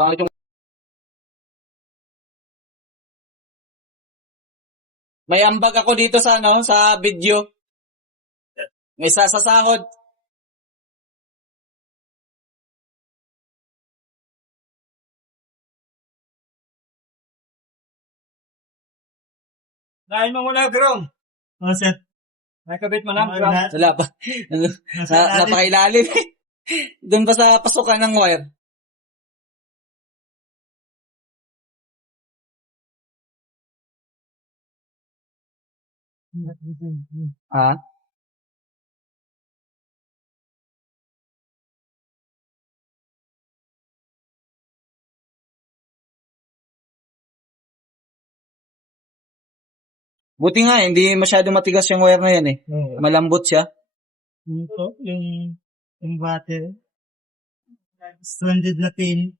Pangit yung may ambag ako dito sa sa video. May sasahod. Nain mo muna, Grong. Oh, sir. Nakabit mo lang, Grong. Wala pa. Napakailalim. Doon pa sa pasukan ng wire. Ha? Buti nga, hindi masyado matigas yung wire na yan eh. Malambot siya. Ito, yung battery. Stranded na pin.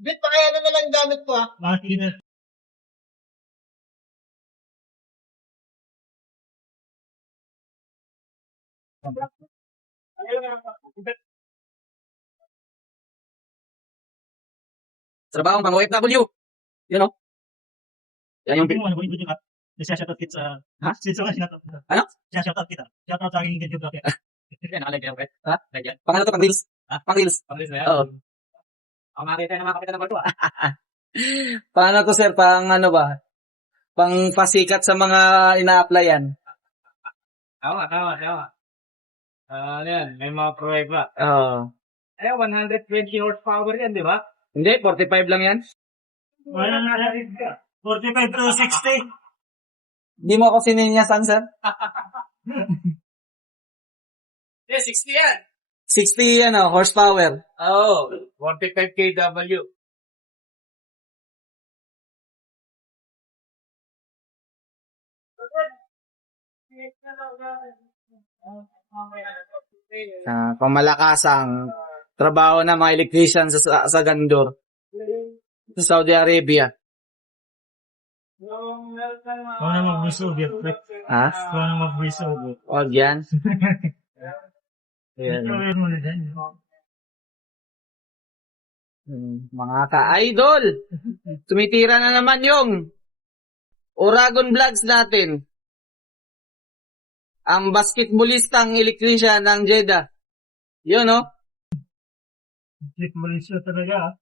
Bit, kaya na lang gamit ko Makina. Trabahong pang OFW. Yun o. Yan yung... Shoutout kita sa... Ha? Sinso ka shoutout. Ano? Shoutout kita. Shoutout sa aking videography. Yan, nakalagyan ko. Ha? Pang ano to? Pang reels? Ha? Pang reels. Pang reels na yan? Oo. Ang makita ng mga kapitan ng barko. Paano to sir? Pang ano ba? Pang pasikat sa mga ina-applyan. Tama. Ano yan? May mga pruweba. Oo. 120 horsepower yan, di ba? Hindi, 45 lang yan. Wala na rin ka. 45 to 60. Di mo ako sininyasan sir? Yeah, 60 yan. 60 horsepower. Oo. 45 kW. Pamalakasang trabaho ng mga electrician sa Gandor. Sa Saudi Arabia. Kung na mag-resolve yan. Ha? Kung na mag-resolve. Huwag yan. Ayan. Mga ka-idol, tumitira na naman yung Uragon Vlogs natin. Ang basketballistang electrician ng Jeddah. Yun, no? Click mo rin siya talaga.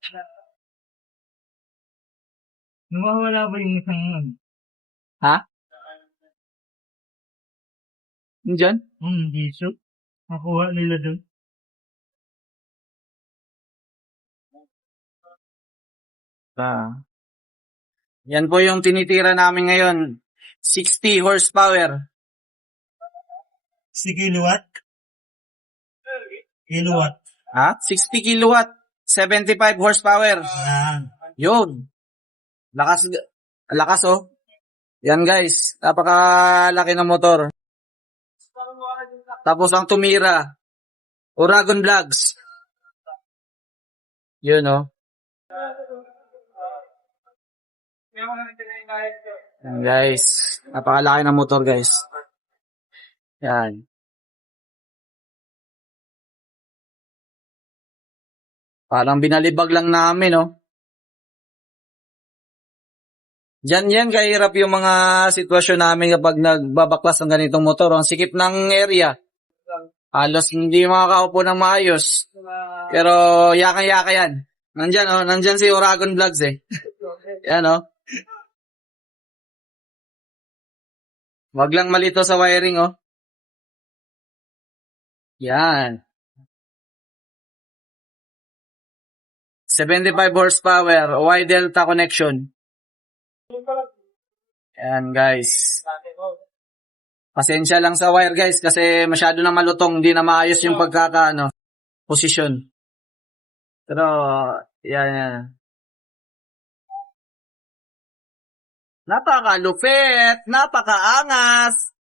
Nawawala ba yung isang Ha? Diyan? hindi siya. Makuha nila dun. Yan po yung tinitira namin ngayon. 60 horsepower. 60 kilowatt? Kilowatt. Ha? 60 kilowatt. 75 horsepower. Yan. Yun. Lakas oh. Yan guys. Napakalaki ng motor. Tapos ang tumira. Uragon Vlogs. Yun oh. Yan guys. Napakalaki ng motor guys. Yan. Parang binalibag lang namin, no? Diyan yan, kahirap yung mga sitwasyon namin kapag nagbabaklas ng ganitong motor. Ang sikip ng area. Halos hindi makakaupo ng maayos. Pero yaka-yaka yan. Nandyan, oh. Nandyan si Uragon Vlogs, eh. Yan, oh. Wag lang malito sa wiring, oh. Yan. 75 horsepower, Y delta connection. Yan guys. Pasensya lang sa wire guys kasi masyado na malutong, hindi na maayos yung posisyon. Pero yan. Napakalupit! Napakaangas!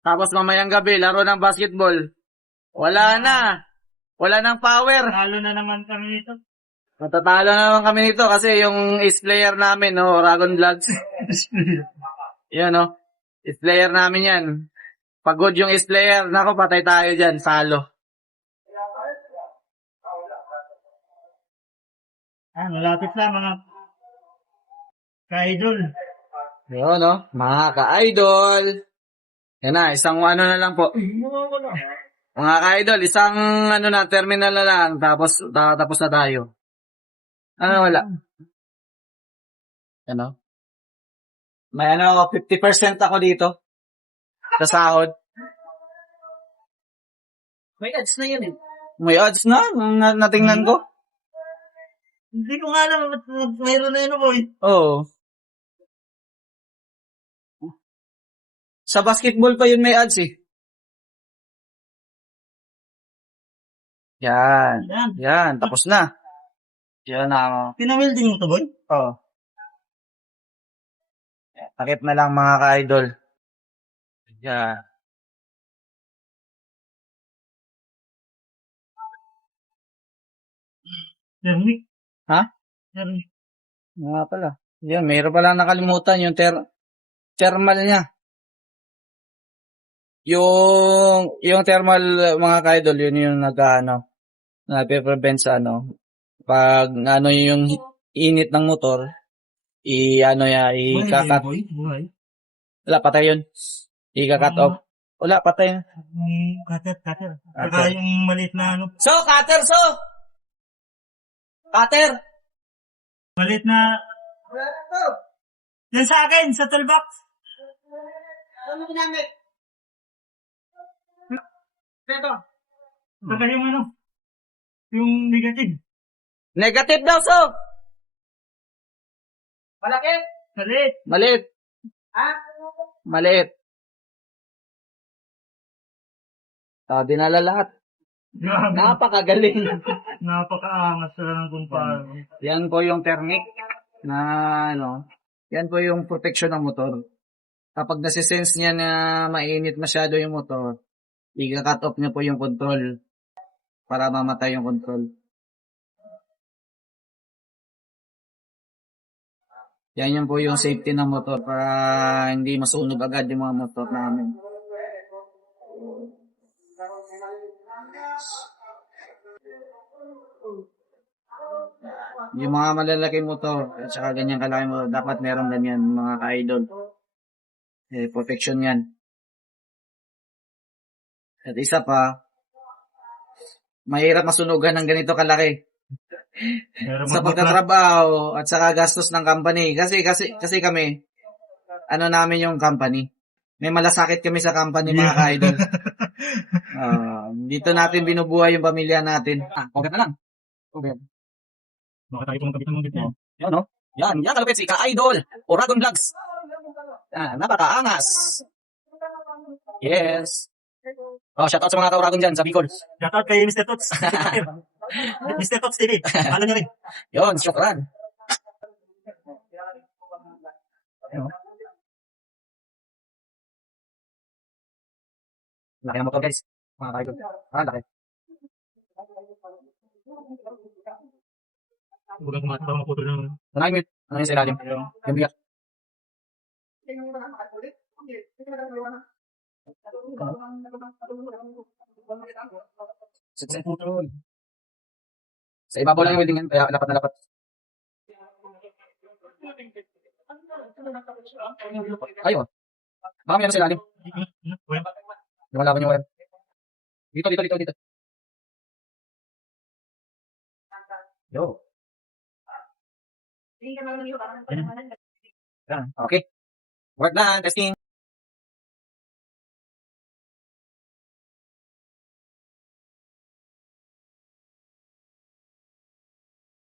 Tapos mamayang gabi, laro ng basketball. Wala na. Wala nang power. Talo na naman kami nito. Matatalo na naman kami nito kasi yung ace player namin, no, Ragon Vlogs. Yan, no. Ace player namin yan. Pagod yung ace player, nako, patay tayo dyan, salo. Malapit na mga ka-idol. Yun, no, mga ka-idol. Yan na, isang ano na lang po. Mga ka-idol, isang ano na, terminal na lang, tapos na tayo. Ano, wala. Ano? May ano, 50% ako dito. Sa sahod. May ads na yan eh. May odds na, natingnan ko. Hindi ko nga alam ba't mayroon na yun, boy. Oo. Sa basketball pa yun may odds eh. Yan. Yan. Yan, tapos na. Yan na. Pinamilding mo to, boy? Oo. Takip na lang mga ka-idol. Yan. Jeremy. Ha? Jeremy. Nga pala. Yan, mayroon pala nakalimutan yung thermal niya. Yung thermal mga ka-idol, yun yung nagpe-prevent sa pag yung init ng motor, ikakat. boy. Buhay. Wala, patay yun. Ika-cut off. Wala, patay. Cutter. Saka yung maliit na Cutter! Cutter! Maliit na... Yan sa akin, sa toolbox. Ano mo ginamit? Ito. Saka yung yung negative. Negative daw, so! Malaki? Maliit. Maliit. Ha? Maliit. Dinala lahat. Grabe. Napakagaling. Napakaangas sila ng kumpara. Yan po yung thermic na yan po yung protection ng motor. Kapag nasisense niya na mainit masyado yung motor, i-cut off niya po yung control para mamatay yung control. Yan po yung safety ng motor para hindi masunog agad yung mga motor namin. Yung mga malalaki motor at saka ganyan kalaki motor, dapat meron ganyan mga ka-idol. Protection yan. At isa pa, mahirap masunugan ng ganito kalaki. Sa pagtatrabaho at saka gastos ng company. Kasi kami, namin yung company. May malasakit kami sa company mga ka-idol. Dito natin binubuhay yung pamilya natin. Okay na lang. Okay. Baka tayo pong kapitan mong ganyan. Yan, no? Yan kalapit si Ka-Idol o Ragon Vlogs. Napakaangas. Yes. Shoutout sa mga ka-Ragon dyan sa Bicol. Shoutout kay Mr. Tots. Mr. Tots TV. Ano nyo rin? Yun, syukran. Laki ng motor guys. Mga ka-Idol. Laki. Huwag kang kumatawa mga photo lang. Ano yung sa ilalim? Yung bigat. Sa ibabaw lang yung welding yan, kaya lapat na lapat. Ayun. Baka may sa ilalim. Yung malaban yung wire. Dito. Yo. Okay. Work na, testing.